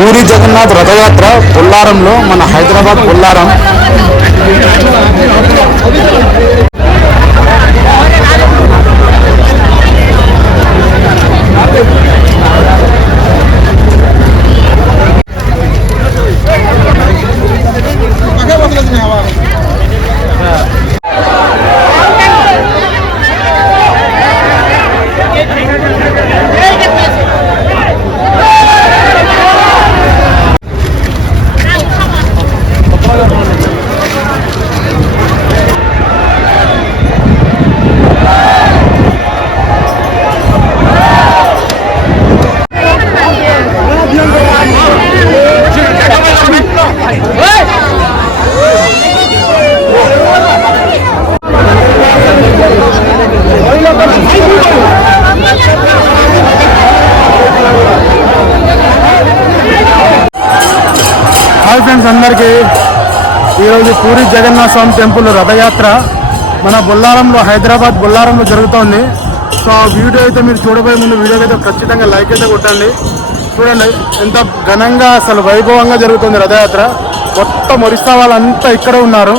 పూరి జగన్నాథ్ రథయాత్ర బొల్లారంలో, మన Hyderabad Bollaram. Hi friends, అందరికీ ఈరోజు పూరి జగన్నాథ స్వామి టెంపుల్ రథయాత్ర మన బొల్లారంలో, హైదరాబాద్ బొల్లారంలో జరుగుతోంది. సో వీడియో అయితే మీరు చూడబోయే ముందు వీడియోకి అయితే ఖచ్చితంగా లైక్ అయితే కొట్టండి. చూడండి ఎంత ఘనంగా, అసలు వైభవంగా జరుగుతుంది రథయాత్ర. మొత్తం ఒరిస్సా వాళ్ళంతా ఇక్కడే ఉన్నారు.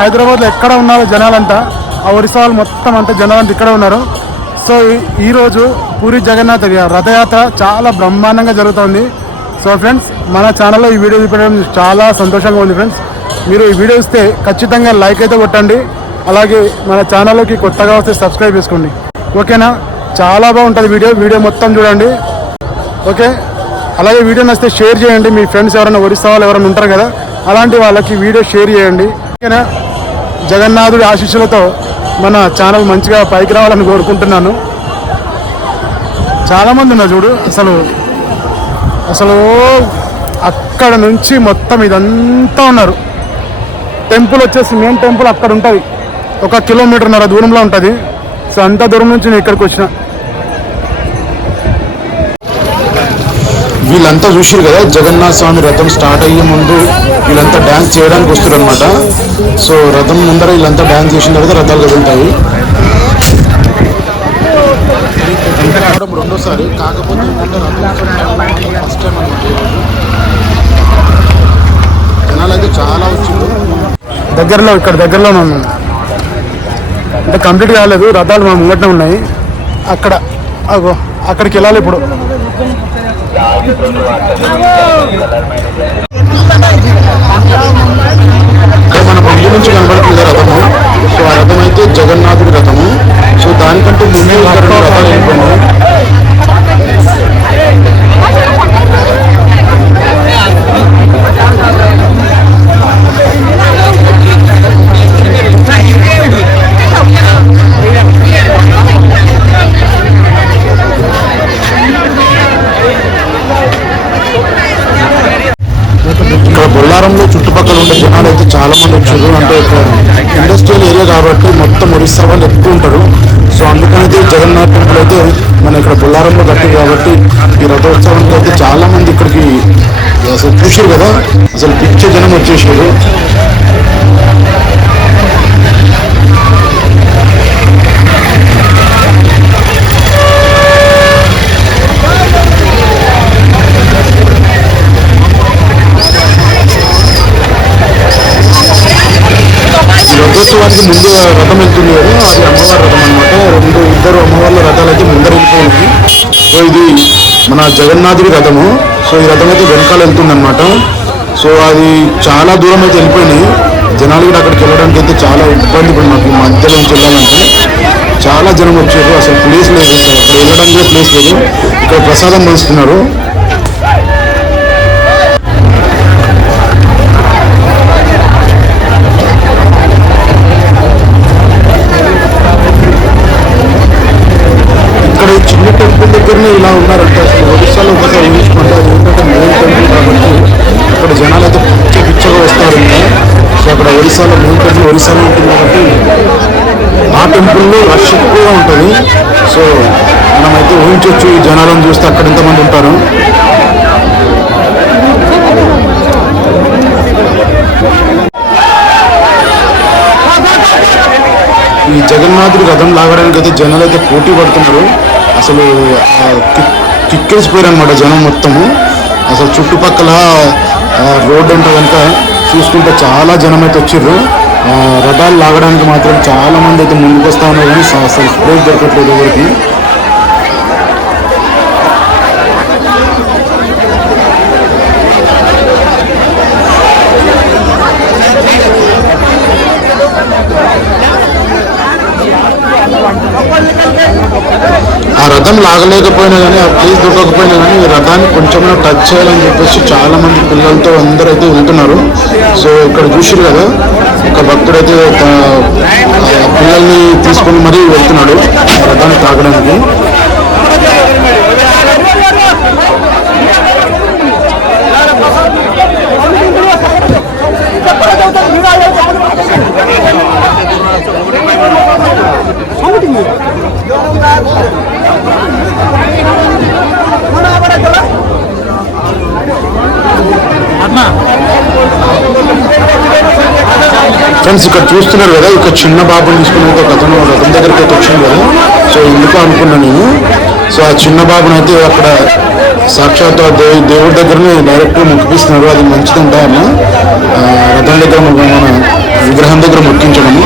హైదరాబాద్లో ఎక్కడ ఉన్నారు జనాలంతా, ఆ ఒరిస్సా వాళ్ళు మొత్తం అంతా జనాలంతా ఇక్కడే ఉన్నారు. సో ఈరోజు పూరి జగన్నాథ్ రథయాత్ర చాలా బ్రహ్మాండంగా జరుగుతుంది. సో ఫ్రెండ్స్, మన ఛానల్లో ఈ వీడియో చూపించడం చాలా సంతోషంగా ఉంది. ఫ్రెండ్స్, మీరు ఈ వీడియో ఇస్తే ఖచ్చితంగా లైక్ అయితే కొట్టండి. అలాగే మన ఛానల్లోకి కొత్తగా వస్తే సబ్స్క్రైబ్ చేసుకోండి. ఓకేనా? చాలా బాగుంటుంది వీడియో మొత్తం చూడండి. ఓకే, అలాగే వీడియో నచ్చితే షేర్ చేయండి. మీ ఫ్రెండ్స్ ఎవరైనా ఒరిస్సా వాళ్ళు ఎవరైనా ఉంటారు కదా, అలాంటి వాళ్ళకి వీడియో షేర్ చేయండి. ఓకేనా? జగన్నాథుడి ఆశీస్సులతో మన ఛానల్ మంచిగా పైకి రావాలని కోరుకుంటున్నాను. చాలామంది ఉన్నారు చూడు, అసలు అక్కడ నుంచి మొత్తం ఇదంతా ఉన్నారు. టెంపుల్ వచ్చేసి మెయిన్ టెంపుల్ అక్కడ ఉంటుంది, 1 కిలోమీటర్న్నర దూరంలో ఉంటుంది. సో అంత దూరం నుంచి నేను ఇక్కడికి వచ్చిన. వీళ్ళంతా చూసారు కదా, జగన్నాథ స్వామి రథం స్టార్ట్ అయ్యే ముందు వీళ్ళంతా డ్యాన్స్ చేయడానికి వస్తారు అనమాట. సో రథం ముందర వీళ్ళంతా డ్యాన్స్ చేసిన తర్వాత రథాలు కదులుతాయి. రెండోసారి, కాకపోతే ఫస్ట్ టైం అనమాట. జనాలు అయితే చాలా వచ్చింది. ఇక్కడ దగ్గరలోనే ఉన్నాం, అంటే కంప్లీట్ కాలేదు. రథాలు మా ముంగట్నే ఉన్నాయి. అక్కడికి వెళ్ళాలి ఇప్పుడు. మన ముందు నుంచి కనబడుతుంది రథము. సో ఆ రథం అయితే జగన్నాథుడి రథము. సో దానికంటే ముందే రథాలు వెళ్ళిపోయినాయి. బొల్లారంలో చుట్టుపక్కల ఉండే జనాలు అయితే చాలా మంది వచ్చారు. అంటే ఇండస్ట్రియల్ ఏరియా కాబట్టి మొత్తం ఒరిస్సా వాళ్ళు ఎక్కువ ఉంటారు. సో అందుకనైతే జగన్నాథ్ టెంపుల్ అయితే మన ఇక్కడ బొల్లారంలో కట్టింది కాబట్టి ఈ రథోత్సవానికి అయితే చాలా మంది ఇక్కడికి అసలు చూసారు కదా, అసలు పిచ్చే జనం వచ్చేసారు. రథోత్సవానికి ముందు రథం వెళ్తుంది కదా, అది అమ్మవారి రథం అనమాట. ఇద్దరు అమ్మవార్ల రథాలు అయితే ముందర వెళ్ళిపోయింది. సో ఇది మన జగన్నాథుడి రథము. సో ఈ రథం అయితే వెనకాల వెళ్తుంది అనమాట. సో అది చాలా దూరం అయితే వెళ్ళిపోయినాయి. జనాలు కూడా అక్కడికి వెళ్ళడానికి అయితే చాలా ఇబ్బంది పడి, మాకు మధ్యలో నుంచి వెళ్ళాలంటే చాలా జనం వచ్చారు. అసలు ప్లేస్ లేదు, అక్కడ వెళ్ళడానికి కూడా ప్లేస్ లేదు. ఇక్కడ ప్రసాదం పంచుతున్నారు. చిన్న టెంపుల్ దగ్గరనే ఇలా ఉన్నారంటే అసలు ఒడిశాలో ఒకసారి ఊహించుకుంటే, అది ఏంటంటే మెయిన్ టెంపుల్ కాబట్టి అక్కడ జనాలు అయితే పిచ్చగా వస్తారు. సో అక్కడ ఒడిశాలో మెయిన్ టెంపుల్ ఒడిశాలో ఉంటుంది కాబట్టి ఆ టెంపుల్లో రష్ ఎక్కువగా ఉంటుంది. సో మనమైతే ఊహించవచ్చు ఈ జనాలను చూస్తే అక్కడ ఎంతమంది ఉంటారు. ఈ జగన్నాథుడి రథం లాగడానికి అయితే జనాలు అయితే పోటీ పడుతున్నారు. అసలు కిక్కేసిపోయారు అనమాట జనం మొత్తము. అసలు అసలు చుట్టుపక్కల రోడ్డు అంటే కనుక చూసుకుంటే చాలా జనం అయితే వచ్చిర్రు. రథాలు లాగడానికి మాత్రం చాలా మంది అయితే ముందుకు వస్తా ఉన్నారు, కానీ అసలు స్పేస్ దొరకట్లేదు ఎవరికి. ఆ రథం లాగలేకపోయినా కానీ, ఆ ప్లేస్ దొరకకపోయినా కానీ ఈ రథాన్ని కొంచెమైనా టచ్ చేయాలని చెప్పేసి చాలా మంది పిల్లలతో అందరూ అయితే వెళ్తున్నారు. సో ఇక్కడ చూసిరు కదా, ఒక భక్తుడైతే పిల్లల్ని తీసుకొని మరీ వెళ్తున్నాడు రథాన్ని తాగడానికి. ఫ్రెండ్స్ ఇక్కడ చూస్తున్నారు కదా, ఇక్కడ చిన్న బాబుని తీసుకుని అయితే ఒక అతను రథం దగ్గరికి అయితే వచ్చింది కదా. సో ఎందుకు అనుకున్నా నేను. సో ఆ చిన్న బాబుని అయితే అక్కడ సాక్షాత్ దేవుడి దగ్గరనే డైరెక్ట్గా మొక్కిపిస్తున్నారు. అది మంచిదంట అన్న రథం దగ్గర మన విగ్రహం దగ్గర మొక్కించడము.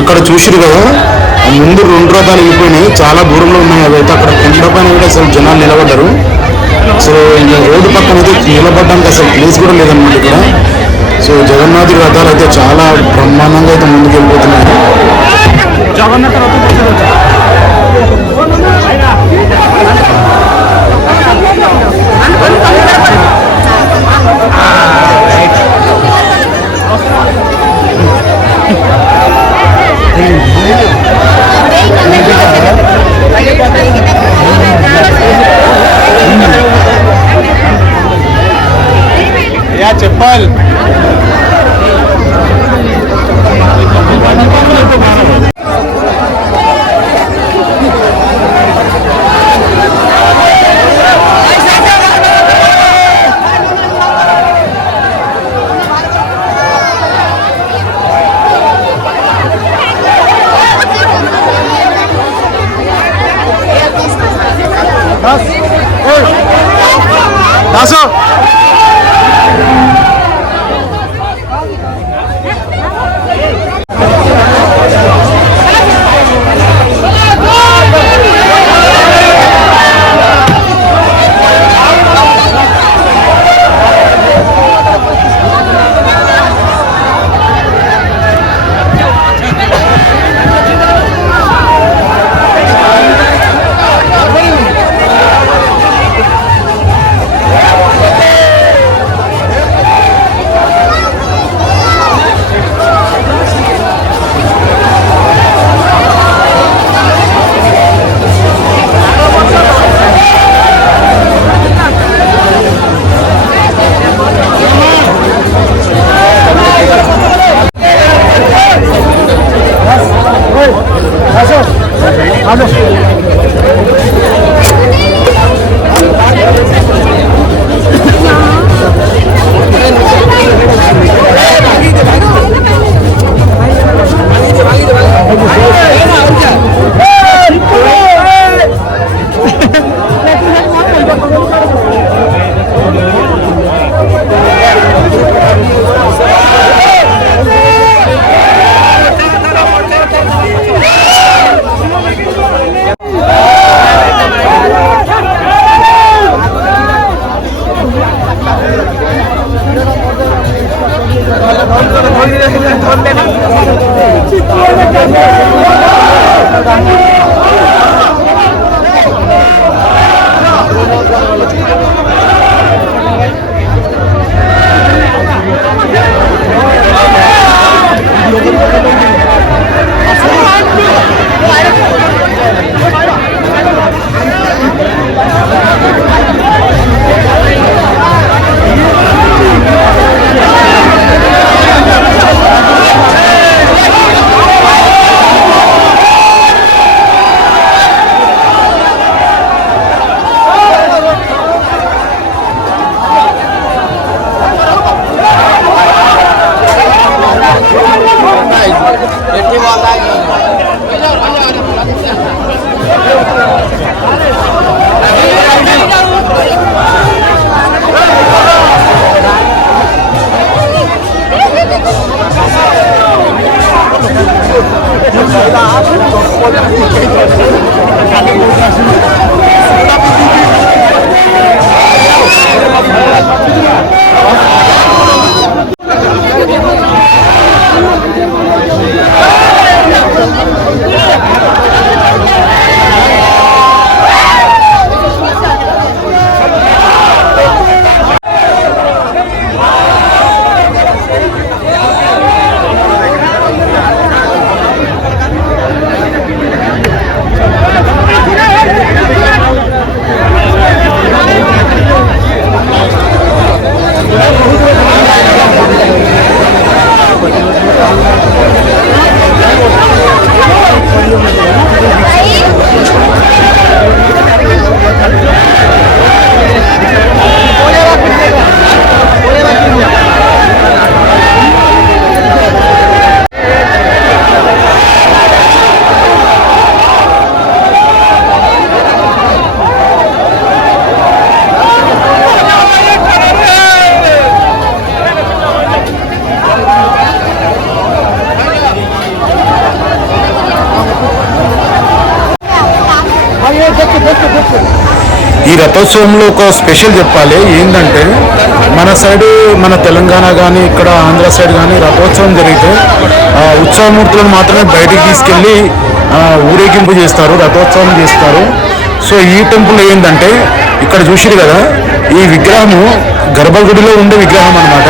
అక్కడ చూసిరు కదా, ముందు 2 రథాలు వెళ్ళిపోయినాయి, చాలా దూరంలో ఉన్నాయి. అవి అయితే అక్కడ కొండ పైన కూడా అసలు జనాలు నిలబడ్డారు. సో ఇంకా రోడ్డు పక్కన అయితే నిలబడడానికి అసలు ప్లేస్ కూడా లేదన్నమాట ఇక్కడ. సో జగన్నాథుడి రథాలు అయితే చాలా బ్రహ్మాండంగా అయితే ముందుకు వెళ్ళిపోతున్నాయి. జగన్నాథ రథం చెప్పాలి. దాసు ఈ రథోత్సవంలో ఒక స్పెషల్ చెప్పాలి ఏంటంటే, మన సైడ్ మన తెలంగాణ కానీ ఇక్కడ ఆంధ్ర సైడ్ కానీ రథోత్సవం జరిగితే ఉత్సవమూర్తులను మాత్రమే బయటికి తీసుకెళ్ళి ఊరేగింపు చేస్తారు, రథోత్సవం చేస్తారు. సో ఈ టెంపుల్ ఏంటంటే ఇక్కడ చూసిరు కదా, ఈ విగ్రహము గర్భగుడిలో ఉండే విగ్రహం అన్నమాట.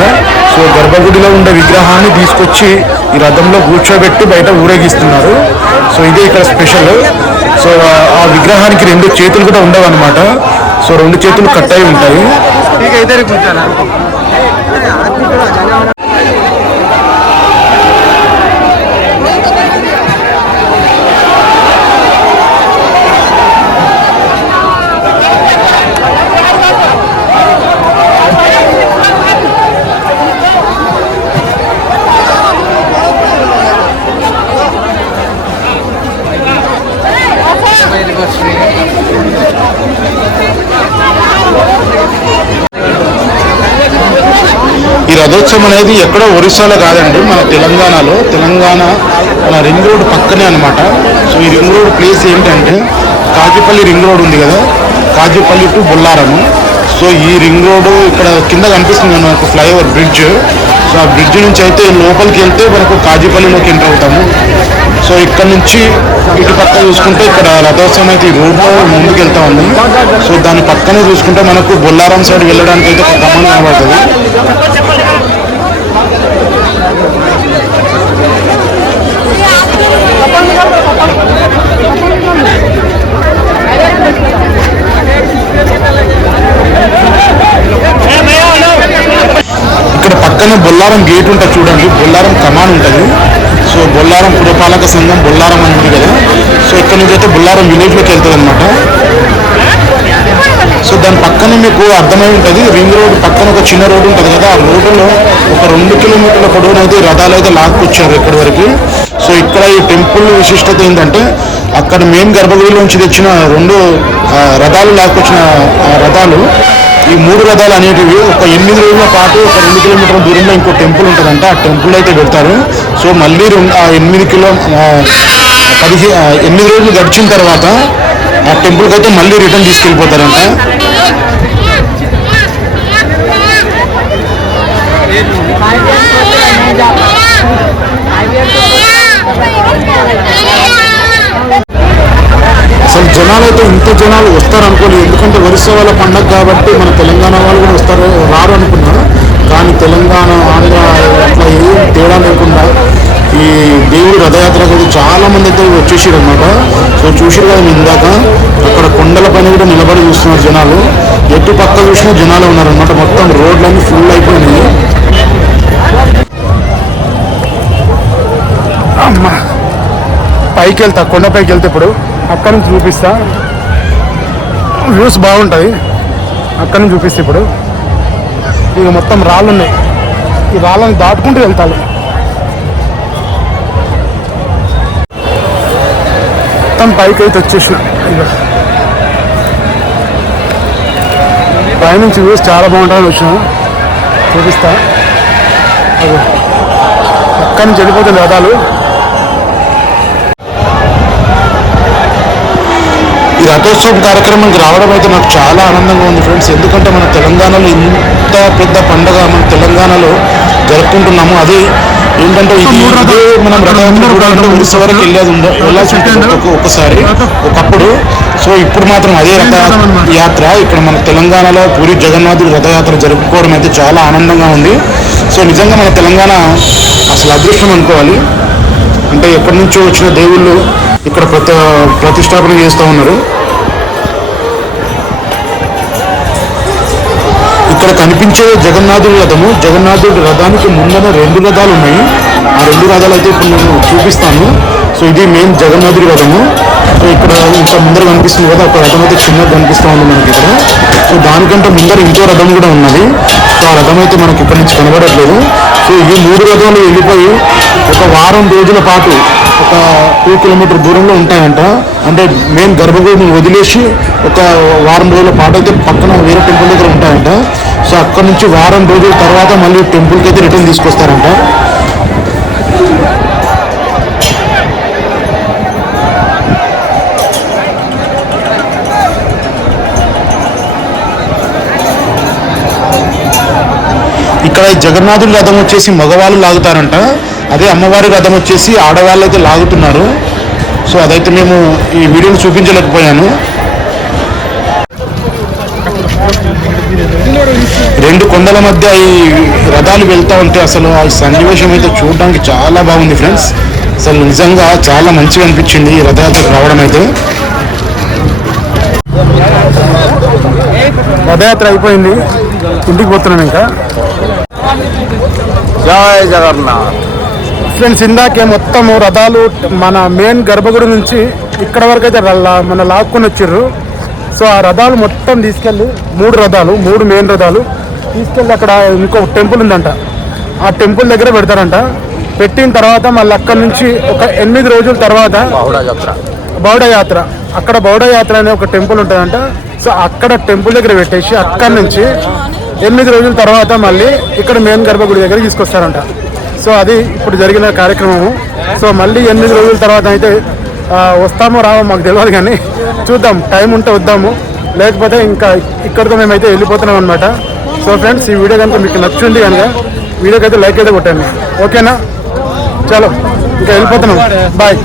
సో గర్భగుడిలో ఉండే విగ్రహాన్ని తీసుకొచ్చి ఈ రథంలో కూర్చోబెట్టి బయట ఊరేగిస్తున్నారు. సో ఇదే ఇక్కడ స్పెషల్. సో ఆ విగ్రహానికి 2 చేతులు కూడా ఉండవు అనమాట. సో 2 చేతులు కట్ అయి ఉంటాయి. ఈ రథోత్సవం అనేది ఎక్కడో ఒరిస్సాలో కాదండి, మన తెలంగాణలో. తెలంగాణ మన రింగ్ రోడ్ పక్కనే అనమాట. సో ఈ రింగ్ రోడ్ ప్లేస్ ఏంటంటే, కాజీపల్లి రింగ్ రోడ్ ఉంది కదా, కాజీపల్లి టు బొల్లారము. సో ఈ రింగ్ రోడ్ ఇక్కడ కింద కనిపిస్తుంది మనకు ఫ్లైఓవర్ బ్రిడ్జ్. సో ఆ బ్రిడ్జ్ నుంచి అయితే లోపలికి వెళ్తే మనకు కాజీపల్లిలోకి ఎంటర్ అవుతాము. సో ఇక్కడ నుంచి ఇటు పక్క చూసుకుంటే ఇక్కడ రథోత్సవం అయితే ఈ రోడ్లో ముందుకు వెళ్తా ఉంది. సో దాని పక్కనే చూసుకుంటే మనకు బొల్లారం సైడ్ వెళ్ళడానికి అయితే ఒక గమనం కనబడుతుంది. ఇక్కడ పక్కనే బొల్లారం గేట్ ఉంటుంది చూడండి, బొల్లారం కమాన్ ఉంటుంది. సో బొల్లారం పురపాలక సంఘం బొల్లారం అని ఉంది కదా. సో ఇక్కడ నుంచి అయితే బొల్లారం విలేజ్లోకి వెళ్తుంది అనమాట. సో దాని పక్కనే మీకు అర్థమై ఉంటుంది, రింగ్ రోడ్ పక్కన ఒక చిన్న రోడ్డు ఉంటుంది కదా, ఆ రోడ్డులో ఒక 2 కిలోమీటర్ల పొడవున అయితే రథాలు అయితే లాక్కొచ్చారు ఇక్కడి వరకు. సో ఇక్కడ ఈ టెంపుల్ విశిష్టత ఏంటంటే, అక్కడ మెయిన్ గర్భగుడిలోంచి తెచ్చిన 2 రథాలు లాక్కొచ్చిన రథాలు, ఈ 3 రథాలు అనేటివి ఒక 8 రోజుల పాటు ఒక 2 కిలోమీటర్ల దూరంలో ఇంకో టెంపుల్ ఉంటుందంట. ఆ టెంపుల్ అయితే పెడతారు. సో మళ్ళీ 8 రోజులు గడిచిన తర్వాత ఆ టెంపుల్కి అయితే మళ్ళీ రిటర్న్ తీసుకెళ్ళిపోతారంట. అసలు జనాలు అయితే ఇంత జనాలు వస్తారనుకోలేదు, ఎందుకంటే ఒరిస్సా వాళ్ళ పండగ కాబట్టి మన తెలంగాణ వాళ్ళు కూడా వస్తారు రారు అనుకున్నా. కానీ తెలంగాణ ఆంధ్ర అట్లా ఏం తేడా లేకుండా ఈ దేవుడు రథయాత్రకు అయితే చాలా మంది అయితే వచ్చేసారు అనమాట. సో చూసారు కదా ఇందాక, అక్కడ కొండల పైన కూడా నిలబడి చూస్తున్నారు జనాలు. ఎటు పక్క చూసినా జనాలు ఉన్నారనమాట. మొత్తం రోడ్లన్నీ ఫుల్ అయిపోయినాయి. అమ్మా పైకి వెళ్తా, కొండపైకి వెళ్తే ఇప్పుడు అక్కడ నుంచి చూపిస్తా, వ్యూస్ బాగుంటుంది. అక్కడ నుంచి చూపిస్తే ఇప్పుడు ఇక మొత్తం రాళ్ళు ఉన్నాయి, ఈ రాళ్ళని దాటుకుంటూ వెళ్తాను. మొత్తం పైకి అయితే వచ్చేసిన, ఇక పైనుంచి వ్యూస్ చాలా బాగుంటుందని వచ్చిన చూపిస్తా. అక్కడి నుంచి వెళ్ళిపోతుంది రథాలు. రథోత్సవం కార్యక్రమానికి రావడం అయితే నాకు చాలా ఆనందంగా ఉంది ఫ్రెండ్స్. ఎందుకంటే మన తెలంగాణలో ఇంత పెద్ద పండుగ మన తెలంగాణలో జరుపుకుంటున్నాము. అది ఏంటంటే ఇదే మనం రథయాత్ర ఒరిస్సా వరకు వెళ్ళాల్సి ఉంటుంది ఒకసారి ఒకప్పుడు. సో ఇప్పుడు మాత్రం అదే రథయాత్ర ఇక్కడ మన తెలంగాణలో పూరి జగన్నాథుడి రథయాత్ర జరుపుకోవడం అయితే చాలా ఆనందంగా ఉంది. సో నిజంగా మన తెలంగాణ అసలు అదృష్టం అనుకోవాలి. అంటే ఎక్కడి నుంచో వచ్చిన దేవుళ్ళు ఇక్కడ ప్రతిష్టాపన చేస్తూ ఉన్నారు. ఇక్కడ కనిపించే జగన్నాథుడి రథము, జగన్నాథుడి రథానికి ముందర 2 రథాలు ఉన్నాయి. ఆ 2 రథాలు అయితే ఇప్పుడు నేను చూపిస్తాను. సో ఇది మెయిన్ జగన్నాథుడి రథము. సో ఇక్కడ ఇంకా ముందర కనిపిస్తుంది కదా, ఒక రథం అయితే చిన్నగా కనిపిస్తూ ఉంది మనకి ఇక్కడ. సో దానికంటే ముందర ఇంకో రథం కూడా ఉన్నది. సో ఆ రథం అయితే మనకి ఇక్కడ నుంచి కనబడట్లేదు. సో ఈ 3 రథాలు వెళ్ళిపోయి ఒక వారం రోజుల పాటు ఒక 2 కిలోమీటర్ దూరంలో ఉంటాయంట. అంటే మెయిన్ గర్భగుడిని వదిలేసి ఒక వారం రోజుల పాటు అయితే పక్కన వేరే టెంపుల్ దగ్గర ఉంటాయంట. సో అక్కడ నుంచి వారం రోజుల తర్వాత మళ్ళీ టెంపుల్కి అయితే రిటర్న్ తీసుకొస్తారంట. ఇక్కడ జగన్నాథుడి రథం వచ్చేసి మగవాళ్ళు లాగుతారంట. అదే అమ్మవారి రథం వచ్చేసి ఆడవాళ్ళు అయితే లాగుతున్నారు. సో అదైతే మేము ఈ వీడియోని చూపించలేకపోయాను. 2 కొండల మధ్య ఈ రథాలు వెళ్తూ ఉంటే అసలు ఆ సన్నివేశం అయితే చూడడానికి చాలా బాగుంది ఫ్రెండ్స్. అసలు నిజంగా చాలా మంచిగా అనిపించింది ఈ రథయాత్రకు రావడం అయితే. రథయాత్ర అయిపోయింది, ఇంటికి పోతున్నాం ఇంకా. జై జగన్నాథ్ ఫ్రెండ్స్, ఇందాకే మొత్తము రథాలు మన మెయిన్ గర్భగుడి నుంచి ఇక్కడ వరకు అయితే మన లాక్కుని వచ్చిర్రు. సో ఆ రథాలు మొత్తం తీసుకెళ్ళి 3 మెయిన్ రథాలు తీసుకెళ్ళి అక్కడ ఇంకో టెంపుల్ ఉందంట, ఆ టెంపుల్ దగ్గర పెడతారంట. పెట్టిన తర్వాత మళ్ళీ అక్కడ నుంచి ఒక 8 రోజుల తర్వాత బౌడ యాత్ర, అక్కడ బౌడ యాత్ర అనే ఒక టెంపుల్ ఉంటుందంట. సో అక్కడ టెంపుల్ దగ్గర పెట్టేసి అక్కడ నుంచి 8 రోజుల తర్వాత మళ్ళీ ఇక్కడ మెయిన్ గర్భగుడి దగ్గర తీసుకొస్తారంట. సో అది ఇప్పుడు జరిగిన కార్యక్రమము. సో మళ్ళీ 8 రోజుల తర్వాత అయితే వస్తామో రావో మాకు తెలియదు, కానీ చూద్దాం, టైం ఉంటే వద్దాము, లేకపోతే ఇంకా ఇక్కడితో మేమైతే వెళ్ళిపోతున్నాం అనమాట. సో ఫ్రెండ్స్, ఈ వీడియో కనుక మీకు నచ్చింది కనుక వీడియోకి అయితే లైక్ అయితే కొట్టండి, ఓకేనా? చలో ఇంకా వెళ్ళిపోతున్నాం, బాయ్.